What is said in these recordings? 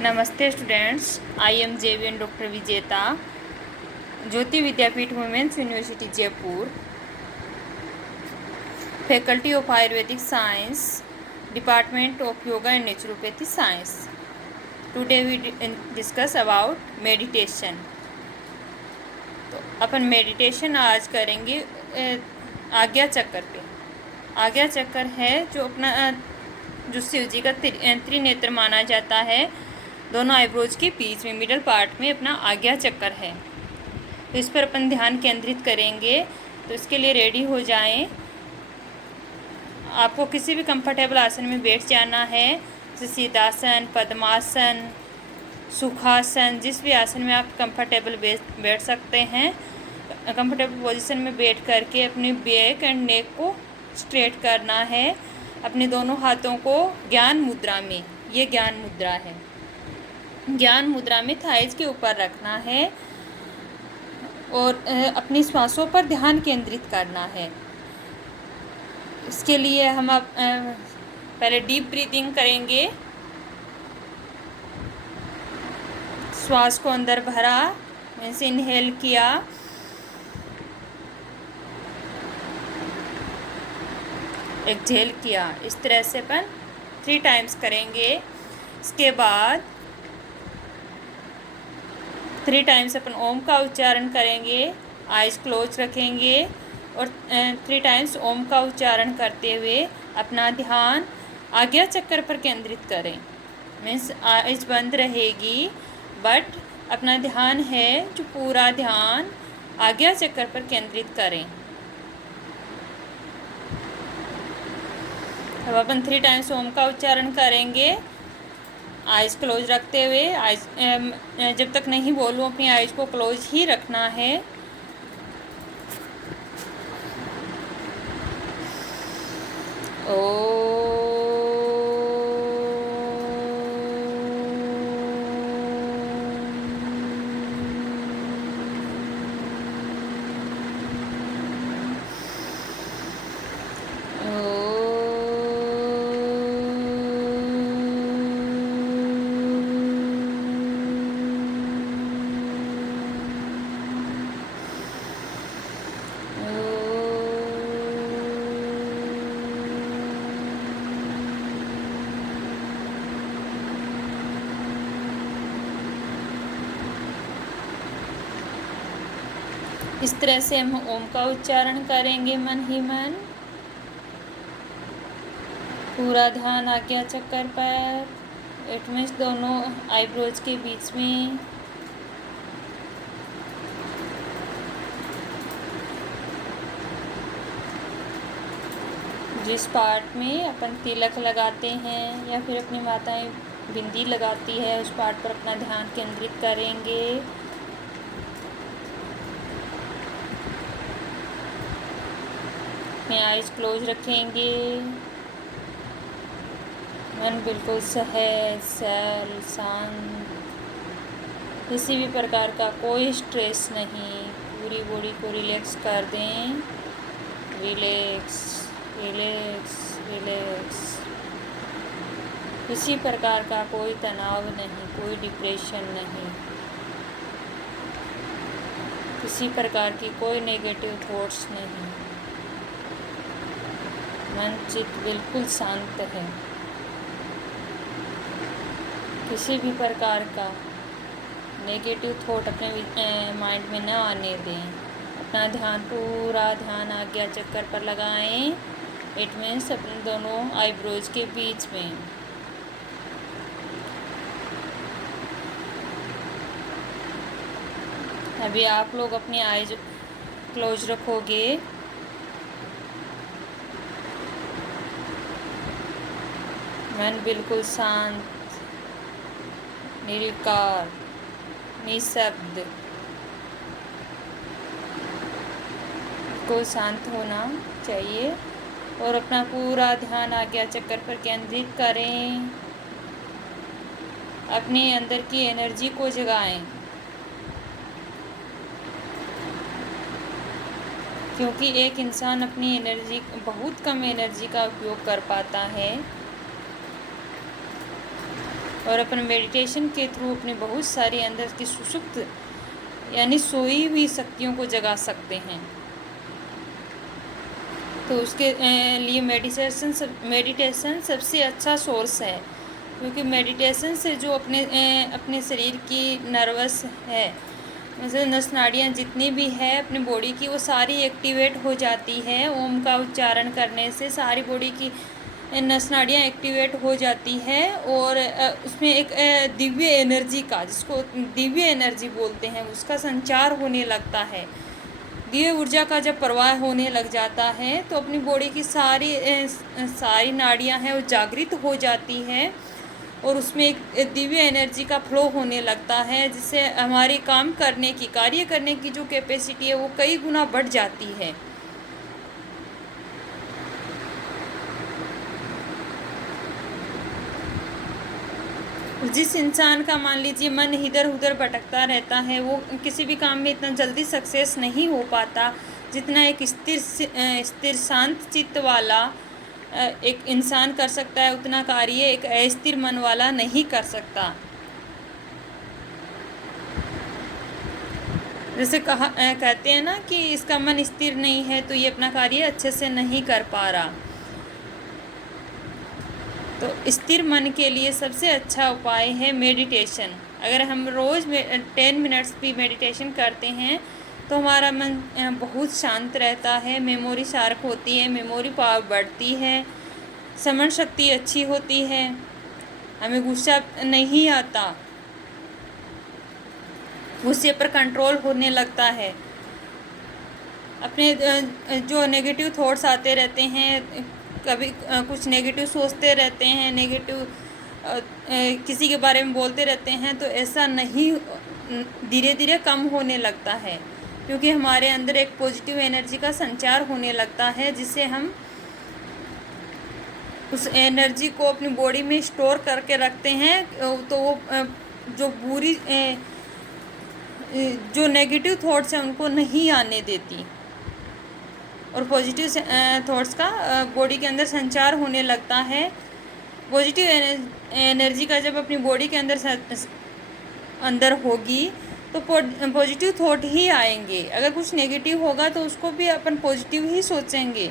नमस्ते students, I am JVN doctor Vijeta, Jyoti Vidyapeeth women's university Jaipur, faculty of Ayurvedic science, department of yoga and naturopathy science. Today we discuss about meditation. तो अपन meditation आज करेंगे आज्ञा चक्र पे। आज्ञा चक्र है जो शिव जी का त्रिनेत्र माना जाता है। दोनों आईब्रोज के बीच में मिडल पार्ट में अपना आज्ञा चक्र है, तो इस पर अपन ध्यान केंद्रित करेंगे। तो इसके लिए रेडी हो जाएं। आपको किसी भी कंफर्टेबल आसन में बैठ जाना है, जैसे सीधासन, पद्मासन, सुखासन। जिस भी आसन में आप कंफर्टेबल बैठ सकते हैं, कंफर्टेबल पोजीशन में बैठ करके अपनी बैक एंड नेक को स्ट्रेट करना है। अपने दोनों हाथों को ज्ञान मुद्रा में, ये ज्ञान मुद्रा है, ज्ञान मुद्रा में थाइज के ऊपर रखना है और अपनी श्वासों पर ध्यान केंद्रित करना है। इसके लिए हम पहले डीप ब्रीदिंग करेंगे। श्वास को अंदर भरा, मीन्स इनहेल किया, एक्सहेल किया। इस तरह से अपन 3 टाइम्स करेंगे। इसके बाद 3 टाइम्स अपन ओम का उच्चारण करेंगे, आइज क्लोज रखेंगे और 3 टाइम्स ओम का उच्चारण करते हुए अपना ध्यान आज्ञा चक्र पर केंद्रित करें। मीन्स आइज बंद रहेगी, बट अपना ध्यान है जो पूरा ध्यान आज्ञा चक्र पर केंद्रित करें। अब अपन 3 टाइम्स ओम का उच्चारण करेंगे, आइज क्लोज रखते हुए। आइज जब तक नहीं बोलूँ अपनी आइज को क्लोज ही रखना है। ओ इस तरह से हम ओम का उच्चारण करेंगे मन ही मन। पूरा ध्यान आज्ञा चक्र पर, इट मीन्स दोनों आईब्रोज के बीच में। जिस पार्ट में अपन तिलक लगाते हैं या फिर अपनी माताएं बिंदी लगाती है, उस पार्ट पर अपना ध्यान केंद्रित करेंगे। अपनी आइज क्लोज रखेंगे। मन बिल्कुल सहज, सरल, शांत, किसी भी प्रकार का कोई स्ट्रेस नहीं। पूरी बॉडी को रिलैक्स कर दें। Relax, relax, relax. किसी प्रकार का कोई तनाव नहीं, कोई डिप्रेशन नहीं, किसी प्रकार की कोई नेगेटिव थॉट्स नहीं। मन चित्त बिल्कुल शांत है। किसी भी प्रकार का नेगेटिव थॉट अपने माइंड में न आने दें। अपना ध्यान, पूरा ध्यान आज्ञा चक्र पर लगाएं। इट मीन्स अपने दोनों आईब्रोज के बीच में। अभी आप लोग अपनी आइज क्लोज रखोगे। मन बिल्कुल शांत, निर्विकार, निशब्द, को शांत होना चाहिए और अपना पूरा ध्यान आज्ञा चक्र पर केंद्रित करें। अपने अंदर की एनर्जी को जगाएं, क्योंकि एक इंसान अपनी एनर्जी, बहुत कम एनर्जी का उपयोग कर पाता है। और अपन मेडिटेशन के थ्रू अपने बहुत सारी अंदर की सुषुप्त यानी सोई हुई शक्तियों को जगा सकते हैं। तो उसके लिए मेडिटेशन सबसे अच्छा सोर्स है, क्योंकि मेडिटेशन से जो अपने शरीर की नर्वस है, जैसे नस नाड़ियाँ जितनी भी है अपनी बॉडी की, वो सारी एक्टिवेट हो जाती है। ओम का उच्चारण करने से सारी बॉडी की नस नाड़ियाँ एक्टिवेट हो जाती है और उसमें एक दिव्य एनर्जी का, जिसको दिव्य एनर्जी बोलते हैं, उसका संचार होने लगता है। दिव्य ऊर्जा का जब प्रवाह होने लग जाता है तो अपनी बॉडी की सारी नाड़ियाँ हैं वो जागृत हो जाती है और उसमें एक दिव्य एनर्जी का फ्लो होने लगता है, जिससे हमारी काम करने की, कार्य करने की जो कैपेसिटी है वो कई गुना बढ़ जाती है। जिस इंसान का मान लीजिए मन इधर उधर भटकता रहता है, वो किसी भी काम में इतना जल्दी सक्सेस नहीं हो पाता जितना एक स्थिर शांत चित्त वाला एक इंसान कर सकता है, उतना कार्य एक अस्थिर मन वाला नहीं कर सकता। जैसे कहते हैं ना कि इसका मन स्थिर नहीं है तो ये अपना कार्य अच्छे से नहीं कर पा रहा। तो स्थिर मन के लिए सबसे अच्छा उपाय है मेडिटेशन। अगर हम रोज़ 10 मिनट्स भी मेडिटेशन करते हैं तो हमारा मन बहुत शांत रहता है, मेमोरी शार्प होती है, मेमोरी पावर बढ़ती है, स्मरण शक्ति अच्छी होती है, हमें गुस्सा नहीं आता, गुस्से पर कंट्रोल होने लगता है। अपने जो नेगेटिव थॉट्स आते रहते हैं, कभी कुछ नेगेटिव सोचते रहते हैं, नेगेटिव किसी के बारे में बोलते रहते हैं, तो ऐसा नहीं, धीरे धीरे कम होने लगता है, क्योंकि हमारे अंदर एक पॉजिटिव एनर्जी का संचार होने लगता है, जिससे हम उस एनर्जी को अपनी बॉडी में स्टोर करके रखते हैं। तो वो जो बुरी जो नेगेटिव थॉट्स हैं उनको नहीं आने देती और पॉजिटिव थॉट्स का बॉडी के अंदर संचार होने लगता है। पॉजिटिव एनर्जी का जब अपनी बॉडी के अंदर होगी तो पॉजिटिव थॉट ही आएंगे। अगर कुछ नेगेटिव होगा तो उसको भी अपन पॉजिटिव ही सोचेंगे।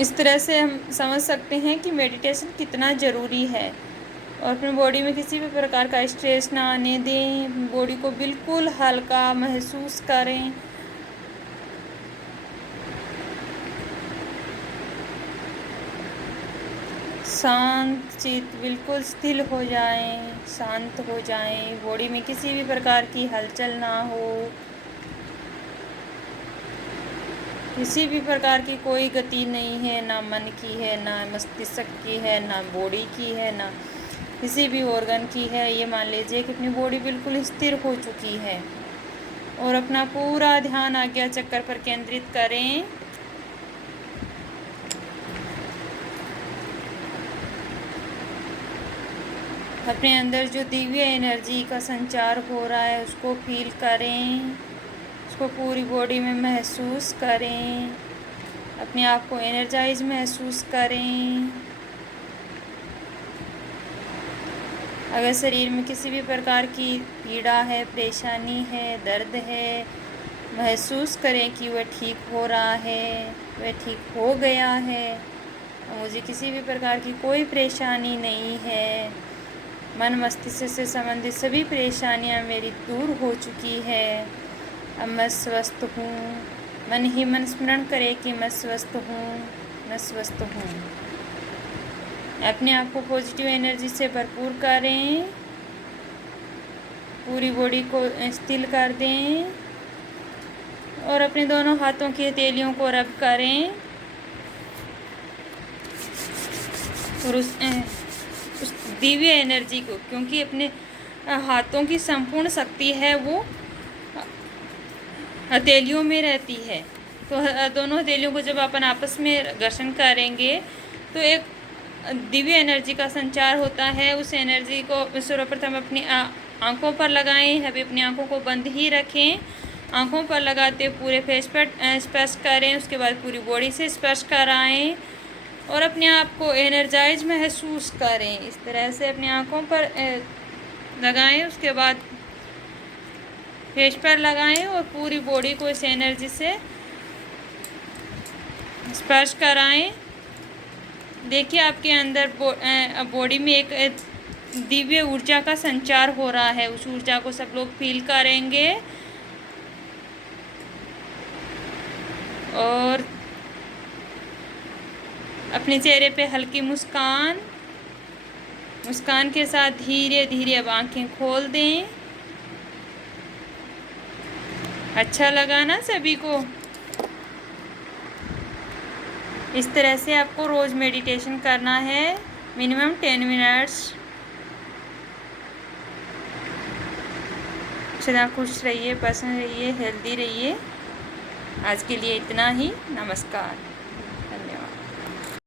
इस तरह से हम समझ सकते हैं कि मेडिटेशन कितना ज़रूरी है और अपनी बॉडी में किसी भी प्रकार का स्ट्रेस ना आने दें, बॉडी को बिल्कुल हल्का महसूस करें। शांत चित्त, बिल्कुल स्थिर हो जाएं, शांत हो जाएं, बॉडी में किसी भी प्रकार की हलचल ना हो, किसी भी प्रकार की कोई गति नहीं है, ना मन की है, ना मस्तिष्क की है, ना बॉडी की है, ना किसी भी ऑर्गन की है। ये मान लीजिए कि अपनी बॉडी बिल्कुल स्थिर हो चुकी है और अपना पूरा ध्यान आज्ञा चक्र पर केंद्रित करें। अपने अंदर जो दिव्य एनर्जी का संचार हो रहा है उसको फील करें, उसको पूरी बॉडी में महसूस करें, अपने आप को एनर्जाइज महसूस करें। अगर शरीर में किसी भी प्रकार की पीड़ा है, परेशानी है, दर्द है, महसूस करें कि वह ठीक हो रहा है, वह ठीक हो गया है, मुझे किसी भी प्रकार की कोई परेशानी नहीं है, मन मस्तिष्क से संबंधित सभी परेशानियां मेरी दूर हो चुकी है, अब मैं स्वस्थ हूँ। मन ही मन स्मरण करे कि मैं स्वस्थ हूँ, मैं स्वस्थ हूँ। अपने आप को पॉजिटिव एनर्जी से भरपूर करें, पूरी बॉडी को स्थिर कर दें और अपने दोनों हाथों की हथेलियों को रब करें और उस दिव्य एनर्जी को, क्योंकि अपने हाथों की संपूर्ण शक्ति है वो हथेलियों में रहती है, तो दोनों हथेलियों को जब अपन आपस में घर्षण करेंगे तो एक दिव्य एनर्जी का संचार होता है। उस एनर्जी को सर्वप्रथम अपनी आँखों पर लगाएं। अभी अपनी आँखों को बंद ही रखें, आँखों पर लगाते पूरे फेस पर स्पर्श करें, उसके बाद पूरी बॉडी से स्पर्श कराएं और अपने आप को एनर्जाइज महसूस करें। इस तरह से अपनी आँखों पर लगाएं, उसके बाद फेस पर लगाएं और पूरी बॉडी को इस एनर्जी से स्पर्श कराएं। देखिए आपके अंदर बॉडी में एक दिव्य ऊर्जा का संचार हो रहा है। उस ऊर्जा को सब लोग फील करेंगे और अपने चेहरे पे हल्की मुस्कान के साथ धीरे धीरे अब आंखें खोल दें। अच्छा लगा ना सभी को? इस तरह से आपको रोज़ मेडिटेशन करना है, मिनिमम 10 मिनट्स। सदा खुश रहिए, पसंद रहिए, हेल्दी रहिए। आज के लिए इतना ही। नमस्कार।